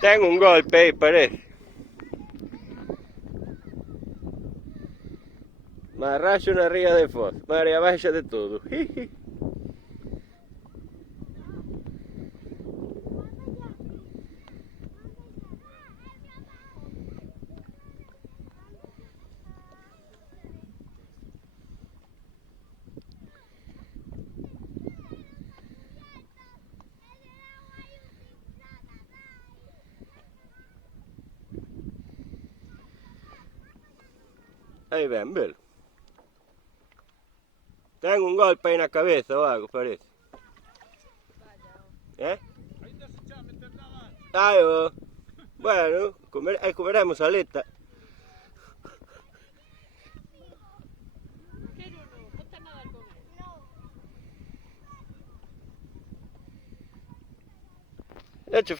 Tengo un golpe ahí, parece. Me arraso una ría de foz. María baixa de todo. Ahí ven, velo. Tengo un golpe ahí en la cabeza o algo, parece. ¿Eh? Ay, oh. Bueno, ahí comeremos aleta. De hecho,